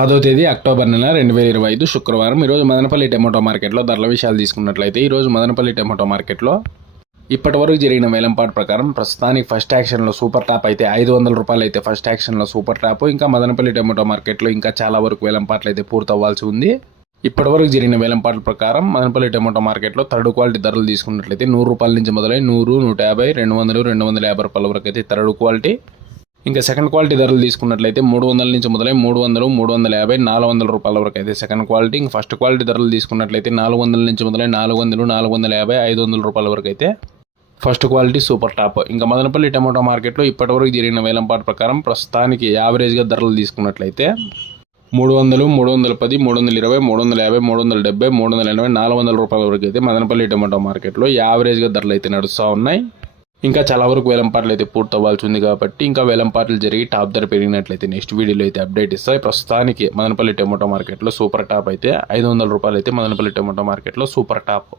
పదో తేదీ అక్టోబర్ నెల రెండు వేల ఇరవై ఐదు శుక్రవారం. ఈరోజు మదనపల్లి టమాటో మార్కెట్లో ధరల విషయాలు తీసుకున్నట్లయితే ఈరోజు మదనపల్లి టమాటో మార్కెట్లో ఇప్పటి వరకు జరిగిన వేలంపాటు ప్రకారం ప్రస్తుతానికి ఫస్ట్ యాక్షన్లో సూపర్ టాప్ అయితే ఐదు వందల రూపాయలు అయితే ఫస్ట్ యాక్షన్లో సూపర్ టాప్. ఇంకా మదనపల్లి టమాటో మార్కెట్లో ఇంకా చాలా వరకు వేలంపాట్లు అయితే పూర్తవ్వాల్సి ఉంది. ఇప్పటివరకు జరిగిన వేలంపాట్ల ప్రకారం మదనపల్లి టమాటో మార్కెట్లో థర్డ్ క్వాలిటీ ధరలు తీసుకున్నట్లయితే నూరు రూపాయల నుంచి మొదలై నూరు నూట యాభై రెండు వందలు రెండు వందల యాభై రూపాయల వరకు అయితే థర్డ్ క్వాలిటీ. ఇంకా సెకండ్ క్వాలిటీ ధరలు తీసుకున్నట్లయితే మూడు వందల నుంచి మొదలై మూడు వందలు మూడు వందల యాభై నాలుగు వందల రూపాయల వరకు అయితే సెకండ్ క్వాలిటీ ఇంకా ఫస్ట్ క్వాలిటీ ధరలు తీసుకున్నట్లయితే నాలుగు వందల నుంచి మొదలై నాలుగు వందలు నాలుగు వందల యాభై ఐదు వందల రూపాయల వరకు అయితే ఫస్ట్ క్వాలిటీ సూపర్ టాప్ ఇంకా మదనపల్లి టమాటో మార్కెట్లో ఇప్పటివరకు జరిగిన వేలంపాటు ప్రకారం ప్రస్తుతానికి యావరేజ్గా ధరలు తీసుకున్నట్లయితే మూడు వందలు మూడు వందల పది మూడు వందల ఇరవై మూడు వందల యాభై మూడు వందల డెబ్బై మూడు వందల ఎనభై నాలుగు వందల రూపాయల వరకు అయితే మదనపల్లి టమాటో మార్కెట్లో యావరేజ్గా ధరలు అయితే నడుస్తూ ఉన్నాయి. ఇంకా చాలా వరకు వేలంపాట్లు అయితే పూర్తవ్వాల్సి ఉంది కాబట్టి ఇంకా వేలంపాట్లు జరిగి టాప్ ధర పెరిగినట్లయితే నెక్స్ట్ వీడియోలో అయితే అప్డేట్ ఇస్తాయి ప్రస్తుతానికి మదనపల్లి టమాటో మార్కెట్లో సూపర్ టాప్ అయితే ఐదు వందల రూపాయలు అయితే మదనపల్లి టమాటో మార్కెట్లో సూపర్ టాప్.